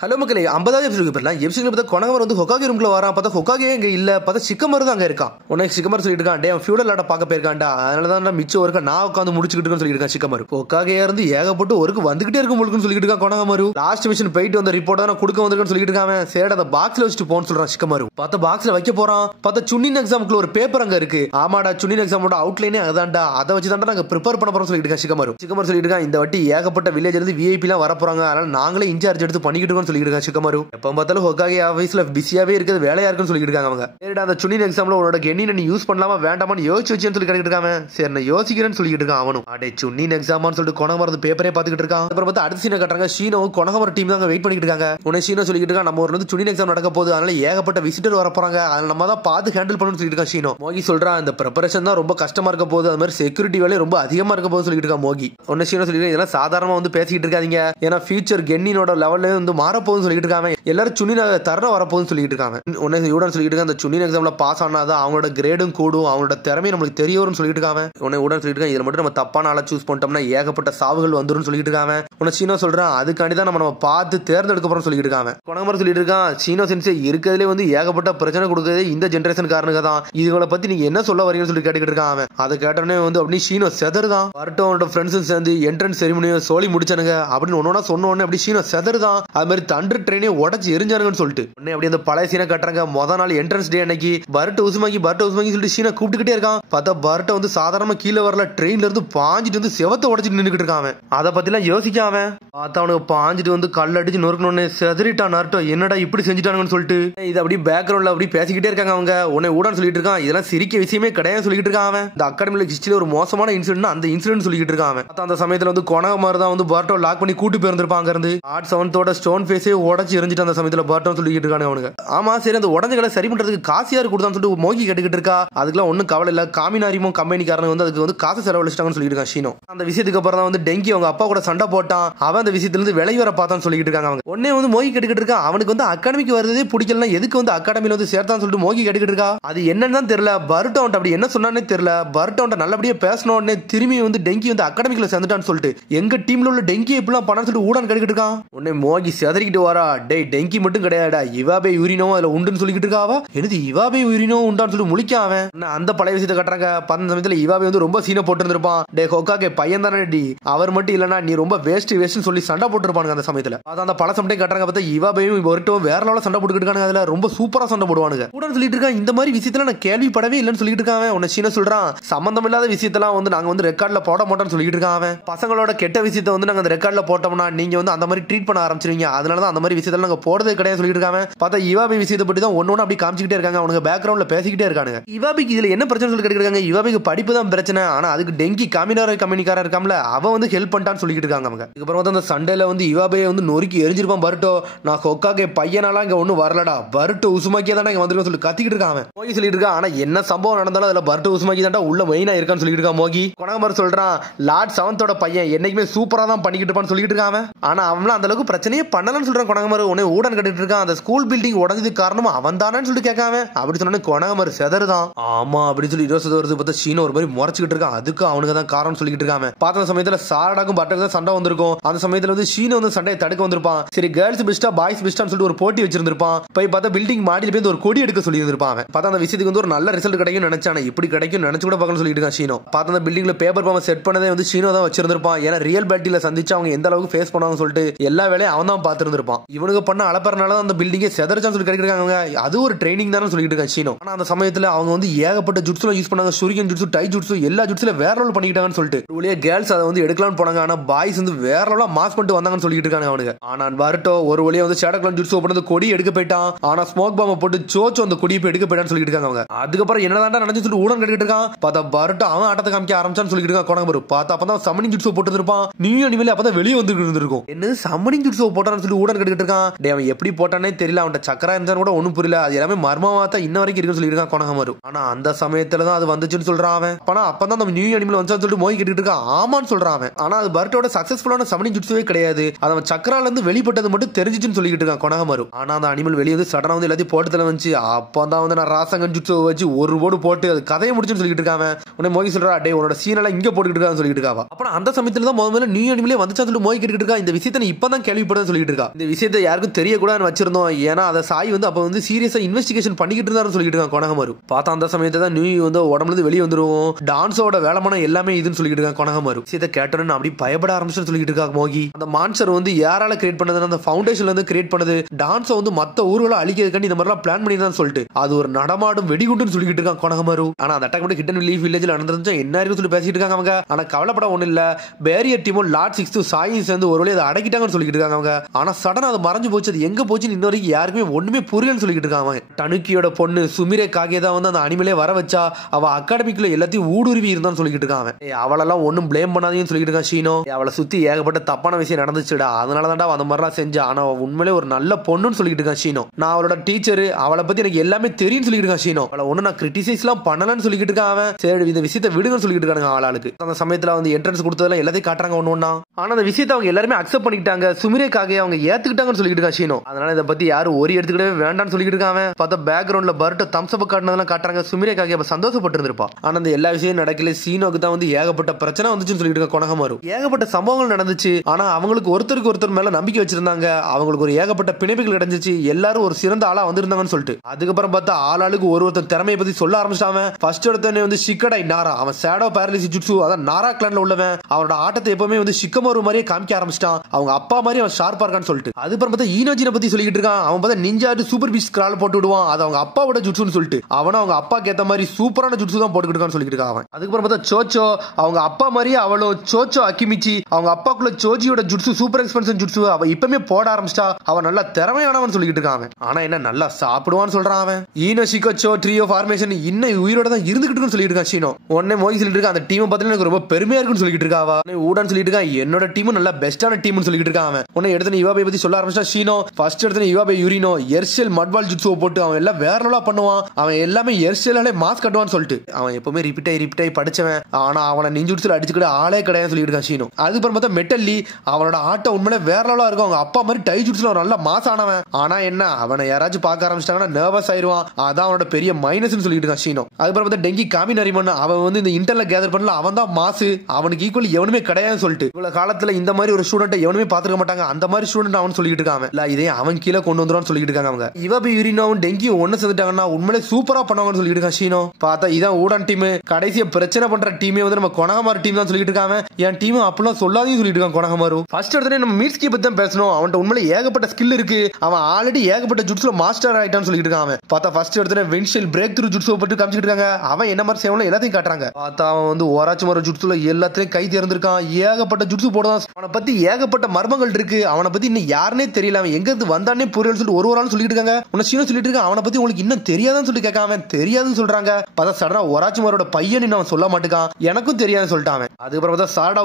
Hello மக்களே 50வது episode போயிடலாம். எபிசோட்ல பார்த்தா கொனகமர் வந்து ஹொகாகே ரூம்ல வரான். பார்த்தா ஹொகாகே இங்க இல்ல, பார்த்தா ஷிகமரு தான் அங்க இருக்கான். உனக்கு ஷிகமர் சொல்லிட்டு இருக்கான், டே ஃபியூடல் ஆட பார்க்க போயிருக்கான்டா, அதனாலதான் மிச்சம் ஒர்க்க நான் உட்காந்து முடிச்சுக்கிட்டு இருக்கேன்னு சொல்லிட்டு இருக்கான் ஷிகமரு. ஹொகாகே இருந்து ஏகப்பட்டு ஒர்க்கு வந்துகிட்டே இருக்கும் முழுக்குன்னு சொல்லிட்டு இருக்கான் கொனகமரு. லாஸ்ட் மிஷன் போயிட்டு வந்த ரிப்போர்ட் தான் கொடுக்க வந்திருக்கேன்னு சொல்லிட்டு இருக்காங்க. சரி அதை பாக்ஸ்ல வச்சுட்டு போன்னு சொல்றான் ஷிகமரு. பார்த்தா பாக்ஸ்ல வைக்க போறான். பார்த்தா சுன்னின் எக்ஸாமுக்குள்ள ஒரு பேப்பர் அங்க இருக்கு. ஆமாடா சுன்னின் எக்ஸாமோட அவுட்லைனே அதான்டா, அதை வச்சு தான் நாங்க ப்ரிப்பேர் பண்ண போறோம் சொல்லிட்டு இருக்கான் ஷிகமரு. ஷிகமரு சொல்லிட்டு இருக்கான், இந்த வாட்டி ஏகப்பட்ட வில்லேஜ்ல இருந்து விஐபி எல்லாம் வர போறாங்க, அதனால நாங்களே இன்சார்ஜ் எடுத்து பண்ணிக்கிட்டு இருக்கோம்னு சொல்லிட்டு இருக்கான் ஷிகமரு. எப்ப பார்த்தாலும் ஹொகாகே ஆபீஸ்ல பிஸியாவே இருக்குது, வேலையா இருக்குன்னு சொல்லிட்டு இருக்காங்க அவங்க. சரிடா அந்த சுனின் எக்ஸாம்ல உன்னோட கென்னினை நீ யூஸ் பண்ணலாமா வேண்டாமான்னு யோசிச்சு வச்சுன்னு சொல்லி கேட்டுட்டு இருக்காங்க. சரி நான் யோசிக்கிறேன்னு சொல்லிட்டு இருக்கான் அவனும். அடே சுன்னின் எக்ஸாமான்னு சொல்லிட்டு கொனகமர் பேப்பரே பாத்துக்கிட்டு இருக்கான். அப்புறம் பார்த்து அடுத்த சீனை கட்டுறாங்க. ஷீனோ கொனகமர் டீம் தான் வெயிட் பண்ணிட்டு இருக்காங்க. உடனே ஷீனோ சொல்லிட்டு இருக்கான், நம்ம ஊர்ல இருந்து சுனின் எக்ஸாம் நடக்க போகுது, அதனால ஏகப்பட்ட விசிட்டர் வர போறாங்க, அதனால நம்ம தான் பார்த்து ஹேண்டில் பண்ணணும்னு சொல்லிட்டு இருக்கான் ஷீனோ. மோகி சொல்றான் இந்த ப்ரிப்பரேஷன் தான் ரொம்ப கஷ்டமா இருக்க போகுது, அது மாதிரி செக்யூரிட்டி வேலை ரொம்ப அதிகமா இருக்க போகுது சொல்லிட்டு இருக்கான் மோகி. உடனே ஷீனோ சொல்லிட்டு இதெல்லாம் சாதாரணமா வந்து பேசிக்கிட்டு இருக்காதீங்க, ஏன்னா ஃபியூச்சர் கென்னினோட லெவல்ல வந்து மாறப்போகுதுன்னு சொல்லிட்டு இருக்காங்க. எல்லாரும் சுனின் தர வரப்போகுதுன்னு சொல்லிட்டு இருக்காங்க. உடனே யூடன் சொல்லிட்டு இருக்காங்க, அந்த சுனின் எக்ஸாம்ல பாஸ் ஆனாதான் அவங்களோட கிரேடும் கூடும், அவங்களோட திறமை நம்மளுக்கு தெரிய வரும்னு சொல்லிட்டு இருக்காங்க. உடனே யூடன் சொல்லிட்டு இருக்காங்க, இதுல மட்டும் நம்ம தப்பான ஆளை சூஸ் பண்ணிட்டோம்னா ஏகப்பட்ட சாவுகள் வந்துரும் சொல்லிட்டு இருக்காங்க. உடனே சீனோ சொல்றான், அதுக்காண்டி தான் நம்ம பார்த்து தேர்ந்தெடுக்க போறோம் சொல்லிட்டு இருக்காங்க. கொனகமர் சொல்லிட்டு இருக்கான், சீனோ சென்சே இருக்கிறதுலே வந்து ஏகப்பட்ட பிரச்சனை கொடுக்குறது இந்த ஜெனரேஷன் காரணங்க தான், இதுகளை பத்தி நீங்க என்ன சொல்ல வரீங்கன்னு சொல்லி கேட்டுக்கிட்டு இருக்காங்க. அதை கேட்டோடனே வந்து அப்படி சீனோ செதறுதான். வரட்டும் அவனோட ஃப்ரெண்ட்ஸும் சேர்ந்து என்ட்ரன்ஸ் செரிமனியை சோலி முடிச்சானுங்க அப்படின்னு ஒன்னொன்னா சொன்ன உடனே அப்படி சீனோ செதறுதான். அது மாதிரி தண்டர் ட்ரெயினே உடச்சு எரிஞ்சானுங்கன்னு சொல்லிட்டு உடனே அப்படி அந்த பழைய சீனை கட்டுறாங்க. மொதல் நாள் என்ட்ரன்ஸ் டே அன்னைக்கு பர்ட் உசுமாக்கி சொல்லிட்டு சீனை கூப்பிட்டுக்கிட்டே இருக்கான். பார்த்தா பர்ட்ட வந்து சாதாரணமா கீழே வரல, ட்ரெயின்ல இருந்து பாஞ்சிட்டு வந்து செவத்தை உடச்சிட்டு நின்றுட்டு இருக்கான். அதை பத்தி எல்லாம் யோசிக்காம பார்த்தா அவனுக்கு பாஞ்சிட்டு வந்து கல் அடிச்சு நொறுக்கணும்னு செதறிட்டான் நார்ட்டோ, என்னடா இப்படி செஞ்சுட்டானுங்கன்னு சொல்லிட்டு இது அப்படி பேக்ரவுண்ட்ல அப்படி பேசிக்கிட்டே இருக்காங்க அவங்க. உடனே ஊடான்னு சொல்லிட்டு இருக்கான், இதெல்லாம் சிரிக்க விஷயமே கிடையாது சொல்லிட்டு இருக்கான். இந்த அகாடமில ஹிஸ்டரியில ஒரு மோசமான இன்சிடென்ட் அந்த இன்சிடென்ட் சொல்லிட்டு இருக்கான். அந்த சமயத்துல வந்து கொனகமர் தான் வந்து பர்ட்டோ லாக் பண்ணி கூட்டு போயிருந்திருப்பாங்க. அங்க இருந்து ஆர்ட் செவன்த்தோட ஸ்டோன் ஃபேஸே உடச்சு எரிஞ்சிட்டு அந்த சமயத்துல பர்ட்டோ சொல்லிட்டு இருக்காங்க அவனுக்கு. ஆமா சரி அந்த உடஞ்சுகளை சரி பண்றதுக்கு காசு யாரு கொடுத்தான்னு சொல்லிட்டு மோகி கேட்டுக்கிட்டு இருக்கா. அதுக்கெல்லாம் ஒன்னும் கவலை இல்ல, காமினாரியும் கம்பெனிக்காரங்க வந்து அதுக்கு வந்து காசு செலவழிச்சிட்டாங்கன்னு சொல்லிட்டு இருக்கான் ஷீனோ. அந்த விஷயத்துக்கு அப்புறம் தான் வந்து டெங்கி அவங்க அப்பா கூட சண்டை போட்டான், அவன் அந்த விஷயத்துல இருந்து விலை வர பார்த்தான்னு சொல்லிட்டு இருக்காங்க அவங்க. உடனே வந்து மோகி கேட்டுக்கிட்டு இருக்கா, அவனுக்கு வந்து அகாடமிக்கு வருதே பிடிக்கலன்னா எதுக்கு வந்து அகாடமில வந்து சேர்த்தான்னு சொல்லிட்டு மோகி கேட்டுக்கிட்டு இருக்கா. அது என்னன்னு தான் தெரியல, பர்ட்டோ அப்படி என்ன சொன்னானே தெரியல. பர்ட்டோ நல்லபடியா பேசணும் உடனே திரும்பி வந்து டெங்கி வந்து அகாடமிக்குள்ள சேர்ந்துட்டான்னு சொல்லிட்டு எங்க டீம்ல உள்ள டெங்கி எப்படிலாம் பண்ணான்னு சொல்லிட்டு ஊடான் கேட்டுக்கிட்டு இருக்கான். உடனே மோகி செதறிக்கிட்டு வரா, டே டெங்கி மட்டும் கிடையாடா, இவாபே யூரினோ அதுல உண்டுன்னு சொல்லிக்கிட்டு இருக்காவா. எனது இவாபே யூரினோ உண்டான்னு சொல்லி முழிக்க அவன் அந்த பழைய விஷயத்தை கட்டுறாங்க. பந்த சமயத்துல இவாபே வந்து ரொம்ப சீனை போட்டு இருந்திருப்பான். டே ஹொகாகே பையன் தானே டி, அவர் மட்டும் இல்லனா நீ ரொம்ப வேஸ்ட் சொல்லி சண்டை போட்டு இருப்பானுங்க அந்த சமயத்துல. அதான் அந்த பல சண்டையும் கட்டுறாங்க. பார்த்தா இவாபேயும் ஒருட்டும் வேற லெவல்ல சண்டை போட்டுக்கிட்டு இருக்காங்க. அதுல ரொம்ப சூப்பரா சண்டை போடுவானுங்க. கூட சொல்லிட்டு இருக்கான், இந்த மாதிரி விஷயத்துல நான் கேள்விப்படவே இல்லைன்னு சொல்லிட்டு இருக்கான். உன்னை சீன சொல்றான், சம்பந்தம் இல்லாத விஷயத்தெல்லாம் வந்து நாங்க வந்து ரெக்கார்ட்ல போட மாட்டோம்னு சொல்லிட்டு இருக்கான். பசங்களோட கெட்ட விஷயத்தை வந்து நாங்க அந்த ரெக்கார்ட்ல போட்டோம்னா நீங்க வந்து அந்த மாதிரி ட்ரீட் பண்ண ஆரம்பிச்சிருவீங்க, அதனாலதான் அந்த மாதிரி விஷயத்துல நாங்க போடுறதே கிடையாது சொல்லிட்டு இருக்காங்க. பார்த்தா இவாபே விஷயத்தை பத்தி தான் ஒன்னொன்னு அப்படி காமிச்சிக்கிட்டே இருக்காங்க. அவனுக்கு பேக்ரவுண்ட்ல பேசிக்கிட்டே இருக்கானுங்க. இவாபிக்கு இதுல என்ன பிரச்சனை சொல்லி கேட்கறாங்க. இவாபிக்கு படிப்பு தான் பிரச்சனை, ஆனா அதுக்கு டெங்கி கம்பெனிக்காரர் இருக்காமல அவன் வந்து ஹெல்ப் பண்ணிட்டான்னு சொல்லிட்டு இருக்காங்க அவங்க. இதுக்கப்புறம் வந்து அந்த சண்டையில வந்து இவாபே வந்து நொறுக்கி எரிஞ்சிருப்பான் பர்ட்டோ. நான் ஹொகாகே பையனாலாம் இங்க ஒன்னும் வரலடா, பர்ட்டோ உசுமாக்கியா தான் இங்க வந்திருக்கேன் சொல்லி கத்திக்கிட்டு இருக்கான். மோகி சொல்லிட்டு இருக்கான், ஆனா என்ன சம்பவம் நடந்தாலும் அதுல பர்ட்டோ உசுமாக்கி தான் உள்ள மெயினா இருக்கான்னு சொல்லிட்டு இருக்கான் மோகி. கொனகமர் சொல்றான், லார்ட் செவன்த்தோட பையன் என்னைக்குமே சூப்பரா தான் பண்ணிக்கிட்டு இருப்பான்னு சொல்லிட்டு இருக்கான். ஆனா அவன் அந்த அளவுக்கு பிரச்சனையே பண்ணலன்னு சொல்றான் கொனகமர். உடனே ஊடன் கட்டிட்டு இருக்கான், அந்த ஸ்கூல் பில்டிங் உடஞ்சதுக்கு காரணம் அவன் தானு சொல்லிட்டு கேட்காம அப்படி சொன்ன கொனகமர் செதறுதான். ஆமா அப்படின்னு சொல்லி வருது பார்த்தா சீனோ ஒரு மாதிரி முறைச்சிக்கிட்டு இருக்கான், அதுக்கு அவனுக்கு தான் காரணம் சொல்லிட்டு இருக்காங்க. பார்த்த சமயத்துல சாரடாக்கும் பட்டக்கு தான் சண்டை வந்திருக்கும். அந்த சமயத்துல வந்து சீனோ வந்து சண்டையை தடுக்க வந்திருப்பான். சரி கேர்ள்ஸ் பெஸ்டா பாய்ஸ் பெஸ்டான்னு சொல்லிட்டு ஒரு போட்டி வச்சிருந்திருப்பான். போய் பார்த்தா பில்டிங் மாடியில் போய் ஒரு கொடி எடுக்க சொல்லி இருந்திருப்பான். பார்த்தா அந்த விஷயத்துக்கு வந்து ஒரு நல்ல ரிசல்ட் கிடைக்கும் நினைச்சானே, இப்படி கிடைக்கும் நினைச்சு கூட பார்க்கணும்னு சொல்லிட்டு இருக்கான் சீனோ. பார்த்தா அந்த பில்டிங்ல பேப்பர் பாம்பை செட் பண்ணதே வந்து சீனோ தான் வச்சிருந்திருப்பான். ஏன்னா ரியல் பேட்டில சந்திச்சு அவங்க எந்த அளவுக்கு ஃபேஸ் பண்ணுவாங்கன்னு சொல்லிட்டு எல்லா வேலையும் அவன் தான் பார்த்திருந்திருப்பான். இவனுக்கு பண்ண அலப்பறனால அந்த பில்டிங்கே செதறச்சான்னு சொல்லி கிடைக்கிறாங்க. அது ஒரு ட்ரைனிங் தானே சொல்லிட்டு இருக்கான் சீனோ. ஆனா அந்த சமயத்துல அவங்க வந்து ஏகப்பட்ட ஜுட்ஸ்ல யூஸ் பண்ணாங்க, சூரியன் ஜுட்சு டை ஜுட்சு எல்லா ஜுட்ஸ்ல வேற லெவல் பண்ணிக்கிட்டாங்கன்னு சொல்லிட்டு ஒளிய கேர்ள்ஸ் அதை வந்து எடுக்கலாம்னு போனாங்க. ஆனா பாய்ஸ் வந்து வேற லெவலா மாஸ் பண்ணிட்டு வந்தாங்கன்னு சொல்லிட்டு இருக்காங்க அவனுக்கு. ஆனா வரட்டோ ஒரு வழியா வந்து ஷேடக்லான் ஜுட்சு பண்ணது கொடி எடுக்க போயிட்டான். ஆனா ஸ்மோக் பாம்பை போட்டு சோச்சோ அந்த கொடியை போய் எடுக்க போயிட்டான்னு சொல்லிட்டு இருக்காங்க அவங்க. அதுக்கப்புறம் என்னதான் நடந்து சொல்லிட்டு ஊடன் கட்டிட்டு இருக்கான். பார்த்தா வரட்டோ அவன் ஆட்டத்தை காமிக்க ஆரம்பிச்சான்னு சொல்லிட்டு இருக்கான் கொனகமர். பார்த்தா அப்பதான் சம்மனிங் ஜுட்சு போட்டு இருப்பான். நியூ அனிமேல அப்பதான் வெளியே வந்து இருந்திருக்கும். என்ன சம்மனிங் ஜுட்சு போட்டான்னு சொல்லி ஊடன் கட்டிட்டு இருக்கான். டே அவன் எப்படி போட்டானே தெரியல, அவன் சக்கரா இருந்தான்னு கூட ஒன்னும் புரியல. அது எல்லாமே மர்மமா தான் இன்ன வரைக்கும் இருக்குன்னு சொல்லிட்டு இருக்கான் கொனகமர். ஆனா அந்த சமயத்துல தான் அது வந்துச்சுன்னு சொல்றான் அவன். அப்பதான் நம்ம நியூ அனிமல் வந்து சொல்லிட்டு மோகி கேட்டுட்டு இருக்கான். ஆமான்னு சொல்றான் அவன். ஆனா அது பர்ட்டோட சக்சஸ்ஃபுல்லான சம்மனிங் ஜுட்சு ஜுட்சுவே கிடையாது, அவன் சக்கரால இருந்து வெளிப்பட்டது மட்டும் தெரிஞ்சிச்சுன்னு சொல்லிட்டு இருக்கான் கொனகமாரு. ஆனா அந்த அனிமல் வெளியே வந்து சடனா வந்து எல்லாத்தையும் போட்டு தலை வந்துச்சு. அப்பதான் வந்து நான் ராசங்கன் ஜுட்சு வச்சு ஒரு போடு போட்டு அது கதையை முடிச்சுன்னு சொல்லிட்டு இருக்காங்க. உடனே மோகி சொல்றா, டே உன்னோட சீனெல்லாம் இங்க போட்டுக்கிட்டு இருக்கான்னு சொல்லிட்டு இருக்காவா. அப்புறம் அந்த சமயத்துல தான் முதல்ல நியூ அனிமலே வந்துச்சான்னு சொல்லி மோகி கேட்டுட்டு இருக்கா. இந்த விஷயத்தை நீ இப்பதான் கேள்விப்பட்டேன்னு சொல்லிட்டு இருக்கா. இந்த விஷயத்தை யாருக்கும் தெரியக்கூடாதுன்னு வச்சிருந்தோம், ஏன்னா அதை சாய் வந்து அப்ப வந்து சீரியஸா இன்வெஸ்டிகேஷன் பண்ணிக்கிட்டு இருந்தாருன்னு சொல்லிட்டு இருக்கான் கொனகமாரு. பார்த்தா அந்த சமயத்தை தான் நியூ வந்து உடம்புல இருந்து வெளியே வந்துருவோம், டான்ஸோட வேலைமான எல்லாமே இதுன்னு சொல்லிட்டு இருக்கான் கொனகமாரு. விஷயத்தை கேட்டோன்னு அப்படி பயப்பட ஆரம்பிச்சுன்னு சொல்லிட்டு இருக்கா மோகி. அந்த மான்ஸ்டர் வந்து யாரால கிரியேட் பண்ணதுன்னா அந்த ஃபவுண்டேஷன்ல இருந்து கிரியேட் பண்ணது, டான்ஸை வந்து மத்த ஊர்களை அழிக்கிறதுக்காண்டி இந்த மாதிரிலாம் பிளான் பண்ணி தான் சொல்லிட்டு அது ஒரு நடமாடும் வெடிகுண்டுன்னு சொல்லிட்டு இருக்கான் கொனகமாரு. ஆனா அந்த அட்டாக் மட்டும் ஹிடன் லீஃப் வில்லேஜ்ல நடந்துருந்துச்சு என்ன இருக்கு சொல்லி பேசிட்டு இருக்காங்க அவங்க. ஆனா கவலைப்பட ஒண்ணு இல்ல, பேரியர் டீமும் லார்ட் 6 சாயும் சேர்ந்து ஒரு வழி அதை அடக்கிட்டாங்கன்னு சொல்லிட்டு இருக்காங்க அவங்க. ஆனா சடனா அது மறைஞ்சு போச்சு, அது எங்க போச்சுன்னு இன்ன வரைக்கும் யாருக்குமே ஒண்ணுமே புரியலன்னு சொல்லிட்டு இருக்காங்க. டனுக்கியோட பொண்ணு சுமிரே காகே தான் வந்து அந்த அனிமலே வர வச்சா, அவ அகாடமிக்குள்ள எல்லாத்தையும் ஊடுருவி இருந்தான்னு சொல்லிட்டு இருக்காங்க. அவளெல்லாம் ஒன்னும் பிளேம் பண்ணாதீங்கன்னு சொல்லிட்டு இருக்கான் ஷீனோ. அவளை சுத்தி ஏகப்பட்ட தப்பான விஷயம் நடந்துச்சுடா, அதனாலதான்டா அந்த மாதிரிலாம் செஞ்சா. ஆனா உண்மையிலே ஒரு நல்ல பொண்ணுன்னு சொல்லிட்டு இருக்கான் ஷீனோ. நான் அவளோட டீச்சர், அவளை பத்தி எனக்கு எல்லாமே தெரியும் சொல்லிட்டு இருக்கான் ஷீனோ. அவளை ஒண்ணு நான் கிரிட்டிசைஸ் எல்லாம் பண்ணலன்னு சொல்லிட்டு இருக்கான் அவன். சரி இந்த விஷயத்தை விடுங்கன்னு சொல்லிட்டு இருக்காங்க ஆளுக்கு. அந்த சமயத்துல வந்து என்ட்ரன்ஸ் கொடுத்ததெல்லாம் எல்லாத்தையும் காட்டுறாங்க ஒண்ணு. ஆனா அந்த விஷயத்தை அவங்க எல்லாருமே அக்செப்ட் பண்ணிக்கிட்டாங்க, சுமிரேக்காக அவங்க ஏத்துக்கிட்டாங்கன்னு சொல்லிட்டு இருக்கான் ஷீனோ. அதனால இதை பத்தி யாரும் ஒரு எடுத்துக்கிட்டே வேண்டாம்னு சொல்லிட்டு இருக்காங்க. பார்த்தா பேக்ரவுண்ட்ல பர்ட் தம்ஸ் அப் காட்டினதெல்லாம் காட்டுறாங்க. சுமிரேக்காக அப்ப சந்தோஷப்பட்டு இருந்திருப்பா. ஆனா அந்த எல்லா விஷயம் நடக்கல, சீனோக்கு தான் வந்து ஏகப்பட்ட பிரச்சனை வந்துச்சுன்னு சொல்லிட்டு இருக்க கொனகமாரு. ஏகப்பட்ட சம்பவங்கள் நடந்துச்சு, ஆனா அவங்களுக்கு ஒருத்தருக்கு ஒருத்தர் மேல நம்பிக்கை வச்சிருந்தாங்க, அவங்களுக்கு ஒரு ஏகப்பட்ட பிணைப்புகள் கிடைஞ்சிச்சு, எல்லாரும் ஒரு சிறந்த ஆளா வந்திருந்தாங்கன்னு சொல்லிட்டு. அதுக்கப்புறம் பார்த்தா ஆளுக்கு ஒருத்தர் திறமையை பத்தி சொல்ல ஆரம்பிச்சாங்க. ஃபர்ஸ்ட் எடுத்தனே வந்து ஷிக்கடை நாரா, அவன் ஷேடோ பேரலிசிஸ் ஜுட்சு, அதான் நாரா கிளான்ல உள்ளவன். அவனோட ஆட்டத்தை எப்பவுமே வந்து ஷிக்கமாரு மாதிரியே காமிக்க ஆரம்பிச்சிட்டான், அவங்க அப்பா மாதிரி அவன் ஷார்ப்பா இருக்கான்னு சொல்லிட்டு. அதுக்கப்புறம் பார்த்தா ஈனோஜினை பத்தி சொல்லிட்டு இருக்கான். அவன் பார்த்தா நிஞ்சாட்டு சூப்பர் பீஸ் கிரால் போட்டு விடுவான், அது அவங்க அப்பாவோட ஜுட்சுன்னு சொல்லிட்டு. அவனும் அவங்க அப்பாக்கு ஏத்த மாதிரி சூப்பரான ஜுட்சு தான் போட்டுக்கிட்டு இருக்கான்னு சொல்லிட்டு இருக்கான் அவன். அதுக்கப்புறம் பார்த்தா சோச்சோ, அவங்க அப்பா மாதிரியே அவளும் சோச்சோ அக்கிமிச்சி, அவங்க அப்பாக்குள்ள சோஜியோட ஜுட்சு சூப்பர் எக்ஸ்பென்சிவ் ஜுட்சு அவ இப்பமே போட ஆரம்பிச்சிட்டா. அவன் நல்லா திறமையானவன் சொல்லிட்டு இருக்கான். ஆனா என்ன நல்லா சாப்பிடுவான்னு சொல்றான் அவன். ஈனோ ஷிகோச்சோ ட்ரியோ ஃபார்மேஷன் இன்னும் உயிரோட தான் இருந்துகிட்டு சொல்லிட்டு இருக்கான் ஷீனோ. உடனே மோகி சொல்லிட்டு இருக்கா, அந்த டீம் பார்த்தா எனக்கு ரொம்ப பெருமையா இருக்குன்னு சொல்லிட்டு இருக்காவா. ஊடான்னு சொல்லிட்டு இருக்கான், என்னோட டீம் நல்ல பெஸ்டான டீம்னு சொல்லிட்டு இருக்கான் அவன். உடனே எடுத்து இவாபே பத்தி சொல்ல ஆரம்பிச்சா ஷீனோ. ஃபர்ஸ்ட் எடுத்து இவாபே யூரினோ எர்ஷெல் மட்வால் ஜுட்சுவை போட்டு அவன் எல்லாம் வேற லெவலா பண்ணுவான், அவன் எல்லாமே எர்ஷெல்லாலே மாஸ் கட்டுவான்னு சொல்லிட்டு. அவன் எப்பவுமே ரிப்பீட் ஆகி படிச்சவன், ஆனா அவனை நிஞ்சுட்சுல அடிச்சுக்கிட்டு ஆளே கிடையாது சொல்லிட்டு இருக்கான் ஷீனோ. அதுக்கப்புறம் பார்த்தா மெட்டல்லி, அவனோட ஆட்டம் உண்மையிலே வேற லெவலா இருக்கும், அவங்க அப்பா மாதிரி டை ஜுட்சுல நல்ல மாஸ் ஆனவன். ஆனா என்ன அவனை யாராச்சும் பார்க்க ஆரம்பிச்சிட்டாங்கன்னா நர்வஸ் ஆயிருவான், அதான் அவனோட பெரிய மைனஸ்னு சொல்லிட்டு இருக்கான் ஷீனோ. அதுக்கப்புறம் பார்த்தா டெங்கி காமி நரிமன், அவன் வந்து இந்த இன்டர்ல கேதர் பண்ணல, அவன் தான் மாசு, அவனுக்கு ஈக்குவல் எவனுமே கிடையாதுன்னு சொல்லிட்டு. இவ்வளவு காலத்துல இந்த மாதிரி ஒரு ஸ்டூடெண்ட் எவனுமே பாத்துக்க மாட்டாங்க, அந்த மாதிரி ஸ்டூடெண்ட் அவன் சொல்லிட்டு இருக்கான். இல்ல இதே அவன் கீழே கொண்டு வந்துருவான்னு சொல்லிட்டு இருக்காங்க அவங்க. இவாபி யூரினோவும் டெங்கி ஒன்னு சேர்ந்துட்டாங்கன்னா உண்மையிலே சூப்பரா பண்ணுவாங்கன்னு சொல்லிட்டு இருக்கான் ஷீனோ. பார்த்தா இதான் ஊடான் டீம், கடைசியா பிரச்சனை பண்ற டீமே வந்து நம்ம கொனகமாரு டீம் தான் சொல்லிட்டு இருக்காங்க. என் டீம் அப்படிலாம் சொல்லாதையும் சொல்லிட்டு இருக்கான் கொனகமாரு. ஃபர்ஸ்ட் எடுத்து நம்ம மீட்ஸ்கி பத்தி தான் பேசணும், அவன்கிட்ட உண்மையிலே ஏகப்பட்ட ஸ்கில் இருக்கு, அவன் ஆல்ரெடி ஏகப்பட்ட ஜுட்சுல மாஸ்டர் ஆயிட்டான்னு சொல்லிட்டு இருக்கான். பார்த்தா ஃபர்ஸ்ட் எடுத்து விண்ட்ஷீல்ட் பிரேக் த்ரூ ஜுட்சுவை பத்தி காமிச்சிட்டு இருக்காங்க. அவன் என்ன மாதிரி சேவலும் எல்லாத்தையும் காட்டுறாங்க. பார்த்தா அவன் வந்து ஓராச்சுமர ஜுட்சுல எல்லாத்தையும் கை தேர்ந்திருக்கான், ஏகப்பட்ட ஜுட்சு போடுவான். அவனை பத்தி ஏகப்பட்ட மர்மங்கள் இருக்கு, அவனை பத்தி இன்னும் யாருனே தெரியல, அவன் எங்க இருந்து வந்தானே புரியல சொல்லிட்டு ஒரு ஆள் சொல்லிட்டு இருக்காங்க. உன்ன சீனோ சொல்லிட்டு இருக்கான், அவனை பத்தி உங்களுக்கு இன்னும் தெரியாதுன்னு சொல்லி கேட்காம தெரியாதுன்னு சொல்றாங்க. பார்த்தா சடனா ஒராச்சுமரோட பையன் அவன் சொல்ல மாட்டேக்கான், எனக்கும் தெரியாதுன்னு சொல்லிட்டான். அதுக்கப்புறம் பார்த்தா சாரடா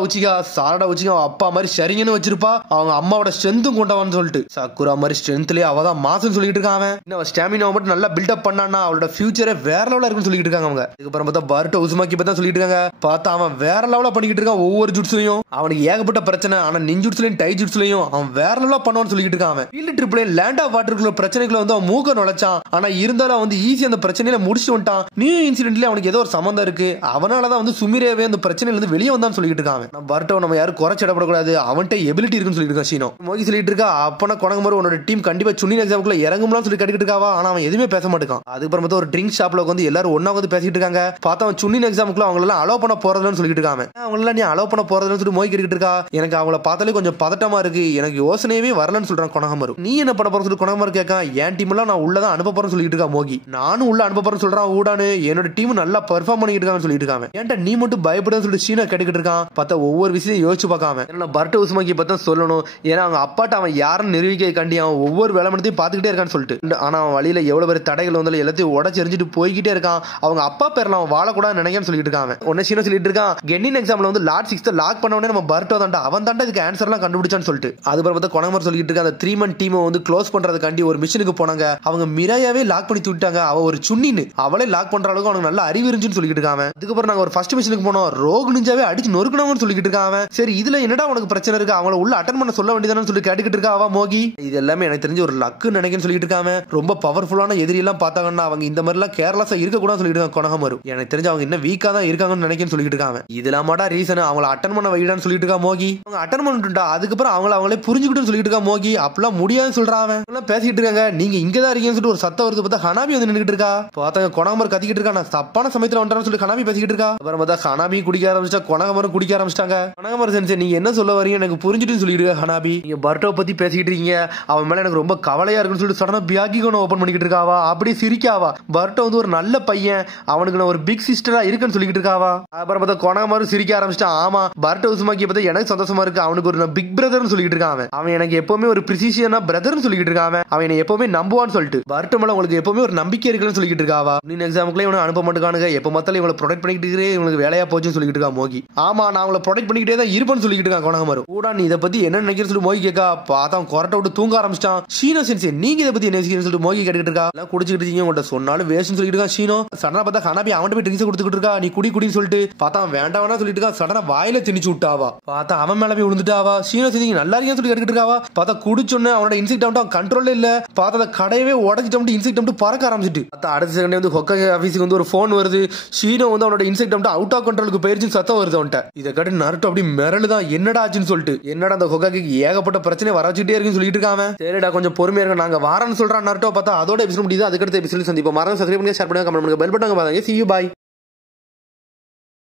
உச்சிகா அப்பா மாதிரி சரிங்கன்னு வச்சிருப்பா, அவங்க அம்மாவோட ஸ்ட்ரென்த்தும் கொண்டவன் சொல்லிட்டு. சக்குரா மாதிரி ஸ்ட்ரென்த்லயே அவதான் மாசம் சொல்லிட்டு இருக்கான். அவன் ஸ்டாமினா மட்டும் நல்லா பில்டப் பண்ணான்னா அவளோட ஃபியூச்சரே வேற லெவலா இருக்குன்னு சொல்லிட்டு இருக்காங்க அவங்க. அதுக்கப்புறம் பார்த்தா பர்ட் உசுமாக்கி பத்தி சொல்லிட்டு இருக்காங்க. பார்த்தா அவன் வேற லெவலா பண்ணிக்கிட்டு இருக்கான் ஒவ்வொரு ஜுட்ஸ்லயும், அவனுக்கு ஏகப்பட்ட பிரச்சனை, ஆனா நிஞ்சுட்ஸ்லயும் டை ஜுட்ஸ்லயும் அவன் வேற லெவலா பண்ணுவான்னு சொல்லிட்டு இருக்கான். ஃபீல்ட் ட்ரிப்ல லேண்ட் ஆஃப் வாட்டருக்குள்ள பிரச்சனைகளை வந்து அவன் மூக்க நுழைச்சான், ஆனா இருந்தாலும் வந்து ஈஸி அந்த பிரச்சனையில முடிச்சு வந்துட்டான். நியூ இன்சிடென்ட்ல அவனுக்கு ஏதோ ஒரு சம்பந்தம் இருக்கு, அவனாலதான் வந்து சுமிரேவே அந்த பிரச்சனையில இருந்து வெளியே வந்தான்னு சொல்லிட்டு இருக்கான். நம்ம பர்ட்டோ நம்ம யாரும் குறைச்சிடப்படக்கூடாது, அவன்கிட்ட எபிலிட்டி இருக்குன்னு சொல்லிட்டு இருக்கான் ஷீனோ. மோகி சொல்லிட்டு இருக்கா, அப்பனா கொனகமாரு உன்னோட டீம் கண்டிப்பா சுன்னி எக்ஸாமுக்குள்ள இறங்கும்லாம் சொல்லி கட்டிக்கிட்டு இருக்காவா. ஆனா அவன் எதுவுமே பேச மாட்டான். அதுக்கப்புறம் பார்த்தா ஒரு ட்ரிங்க் ஷாப்ல வந்து எல்லாரும் ஒன்னா வந்து பேசிட்டு இருக்காங்க. பார்த்தா அவன் சுன்னி எக்ஸாமுக்குள்ள அவங்க எல்லாம் அலோ பண்ண போறதுன்னு சொல்லிட்டு இருக்காங்க. அவங்க எல்லாம் நீ அலோ பண்ண போறதுன்னு சொல்லி மோகி கேட்டுட்டு இருக்கா. எனக்கு அவங்கள பார்த்தாலே கொஞ்சம் பதட்டமா இருக்கு, எனக்கு யோசனையவே வரலன்னு சொல்றான் கொனகமாரு. நீ என்ன பண்ண போறன்னு சொல்லி கொனகமாரு கேட்கான். என் டீம் எல்லாம் நான் உள்ளதான் அனுப்ப போறேன்னு சொல்லிட்டு இருக்கா மோகி. நானும் உள்ள அனுப்ப போறேன்னு சொல்றான் ஊடானு. என்னோட டீம் நல்லா பெர்ஃபார்ம் பண்ணிட்டு இருக்கான்னு சொல்லிட்டு இருக்காங்க. ஏன்டா நீ மட்டும் பயப்படுன்னு சொல்லிட்டு சீனா கேட்டுக்கிட்டு இருக்கான். பார்த்தா ஒவ்வொரு விஷயம் யோசிச்சு பார்க்காம ஏன்னா பர்ட் உசுமாக்கி பார்த்தா சொல்லணும், ஏன்னா அவங்க அப்பாட்ட அவன் யாருன்னு நிரூபிக்க கண்டி அவன் ஒவ்வொரு வேலைமனத்தையும் பார்த்துக்கிட்டே இருக்கான்னு சொல்லிட்டு. ஆனா அவன் வழியில எவ்வளவு பேர் தடைகள் வந்தாலும் எல்லாத்தையும் உடச்சு எரிஞ்சிட்டு போய்கிட்டே இருக்கான். அவங்க அப்பா பேர்ல அவன் வாழக்கூடாது நினைக்கான்னு சொல்லிட்டு இருக்கான். உடனே சீனா சொல்லிட்டு இருக்கான், கென்னின் எக்ஸாம்ல வந்து லார்ட் 6 லாக் பண்ண உடனே நம்ம பர்ட்டோ தான்டா அவன் தாண்டா இதுக்கு ஆன்சர் எல்லாம் கண்டுபிடிச்சான்னு சொல்லிட்டு. அதுக்கப்புறம் பார்த்தா கொனகமாரு சொல்லிட்டு இருக்கான், அந்த 3 மந்த் டீமை வந்து க்ளோஸ் பண்றதுக்காண்டி ஒரு மிஷனுக்கு போனாங்க, அவங்க மிராயாவே லாக் பண்ணி தூட்டாங்க, அவ ஒரு சுன்னின்னு அவளே லாக் பண்ற அளவுக்கு அவனுக்கு நல்ல அறிவு இருந்துச்சுன்னு சொல்லிட்டு இருக்கான். அதுக்கப்புறம் நாங்க ஒரு ஃபர்ஸ்ட் மிஷனுக்கு போனோம், ரோக் நிஞ்சாவே அடிச்சு நொறுக்கணும்னு சொல்லிட்டு இருக்கான். சரி இதுல என்னடா உனக்கு பிரச்சனை இருக்கு, அவங்கள உள்ள அட்டன் பண்ண சொல்ல வேண்டியதானு சொல்லி கேட்டுக்கிட்டு இருக்கா அவ மோகி. இது எல்லாமே எனக்கு தெரிஞ்சு ஒரு லக்கு நினைக்கன்னு சொல்லிட்டு இருக்காம. ரொம்ப பவர்ஃபுல்லான எதிரி எல்லாம் பார்த்தாங்கன்னா அவங்க இந்த மாதிரி எல்லாம் கேர்லஸா இருக்க கூட சொல்லிட்டு இருக்காங்க கொனகமரு. எனக்கு தெரிஞ்சு அவங்க இன்னும் வீக்கா தான் இருக்காங்கன்னு நினைக்கன்னு சொல்லிட்டு இருக்காங்க. இதெல்லாம் மாட்டா ரீசன் அவங்கள அட்டன் பண்ண வைடான்னு சொல்லிட்டு இருக்கா மோகி. அவங்க அட்டன் பண்ணிட்டுட்டா அதுக்கப்புறம் அவங்களே புரிஞ்சுக்கிட்டு சொல்லிட்டு இருக்கா மோகி. அப்பெல்லாம் முடியாதுன்னு சொல்றான். அவன் பேசிட்டு இருக்காங்க. நீங்க இங்கதான் இருக்கீங்கன்னு சொல்லிட்டு ஒரு சத்தம் வருது. பார்த்தா ஹனாபி வந்து நின்னுட்டு இருக்கா. பார்த்தாங்க கொனகமரு கத்திக்கிட்டு இருக்கா. நான் தப்பான சமயத்துல வந்துட்டான்னு சொல்லி ஹனாபி பேசிக்கிட்டு இருக்கா. அப்புறம் பார்த்தா ஹனாபி குடிக்க ஆரம்பிச்சா கொனகமரும் குடிக்க ஆரம்பிச்சிட்டாங்க. கொனகமரு சென்சே நீங்க என்ன சொல்ல வரீங்க எனக்கு புரிஞ்சுட்டு சொல்லிடுங்க ஹனாபி. நீங்க பர்ட்டோவை பத்தி பேசிக்கிட்டு இருக்கீங்க, அவன் மேல எனக்கு ரொம்ப கவலையா இருக்குன்னு சொல்லிட்டு சடனா பியாகிகோன ஓபன் பண்ணிக்கிட்டு இருக்காவா. அப்படி சிரிக்காவா. பர்ட்டோ வந்து ஒரு நல்ல பையன், அவனுக்கு நான் ஒரு பிக் சிஸ்டரா இருக்குன்னு சொல்லிட்டு இருக்காவா. அப்புறம் பார்த்தா கொனகமரு சிரிக்க ஆரம்பிச்சிட்டான். ஆமா பர்ட்டோ உசுமாக்கி பார்த்தா எனக்கு சந்தோஷமா இருக்கு, அவனுக்கு ஒரு பிக் பிரதர்னு சொல்லிட்டு இருக்கான். அவன் எனக்கு எப்பவுமே ஒரு பிரிசிஷியனா பிரதர்னு சொல்லிட்டு இருக்கான். அவன் என்ன எப்பவுமே நம்புவான்னு சொல்லிட்டு பர்ட்டோ மேல உங்களுக்கு எப்பவுமே ஒரு நம்பிக்கை இருக்குன்னு சொல்லிட்டு இருக்காவா. நீ எக்ஸாமுக்குள்ள இவனை அனுப்ப மாட்டானுங்க, எப்ப மொத்தம் இவங்களை ப்ரொடெக்ட் பண்ணிக்கிட்டு இவங்களுக்கு வேலையா போச்சுன்னு சொல்லிட்டு இருக்கா மோகி. ஆமா நான் அவங்களை ப்ரொடெக்ட் பண்ணிக்கிட்டே தான் இருப்பேன்னு சொல்லிட்டு இருக்கான் கொனகமரு. கூட நீ இதை பத்தி என்ன நினைக்கிறேன்னு சொல்லி மோகி கேட்கா. பார்த்தா கொரட்டை விட்டு தூங்க ஆரம்பிச்சிட்டான். ஷீனோ சென்சே நீங்க இதை பத்தி என்ன யோசிக்கிறீங்கன்னு சொல்லிட்டு மோகி கேட்டுக்கிட்டு இருக்கா. எல்லாம் குடிச்சிட்டு இருக்கீங்க உங்கள்ட்ட சொன்னாலும் வேஸ்ட்னு சொல்லிட்டு இருக்கான் ஷீனோ. சடனா பார்த்தா ஹனாபி அவன் போய் ட்ரிங்க்ஸ் கொடுத்துக்கிட்டு இருக்கா. நீ குடின்னு சொல்லிட்டு பார்த்தா வேண்டாம் சொல்லிட்டு இருக்கா. சடனா வாயில திணிச்சு விட்டாவா. பார்த்தா அவன் மேல போய் விழுந்துட்டாவா. ஷீனோ சென்சே நல்லா இருக்கேன்னு சொல்லி கேட்டுக்கிட்டு இருக்காவா. பார்த்தா குடிச்சொன்னு அவனோட இன்செக்ட் அவன் கண்ட்ரோல்ல இல்ல. பார்த்தா கடையவே உடச்சிட்டு இன்செக்ட் பறக்க ஆரம்பிச்சிட்டு. அடுத்த செகண்ட் வந்து ஹொக்காகே ஆபீஸ்க்கு வந்து ஒரு போன் வருது. ஷீனோ வந்து அவனோட இன்செக்ட் அவுட் ஆஃப் கண்ட்ரோலுக்கு போயிருச்சு சத்தம் வருது அவன்கிட்ட. இதை கட்டு நருட்டோ அப்படி மிரளுதான் என்னடா ஆச்சுன்னு சொல்லிட்டு. என்னடா அந்த ஹொக்காகேக்கு ஏகப்பட்ட பிரச்சனை வர வச்சுட்டே இருக்குன்னு சொல்லிட்டு இருக்காங்க. சரிடா கொஞ்சம் பொறுமையா இருக்க, நாங்க வாரன்னு சொல்றான் நருட்டோ. பார்த்தா அதோட எபிசோட் முடியுது. அதுக்கடுத்த எபிசோட் சந்திப்போம். மறக்காம சப்ஸ்கிரைப் பண்ணுங்க, ஷேர் பண்ணுங்க, கமெண்ட் பண்ணுங்க, பெல் பட்டன் பாருங்க. See you, bye.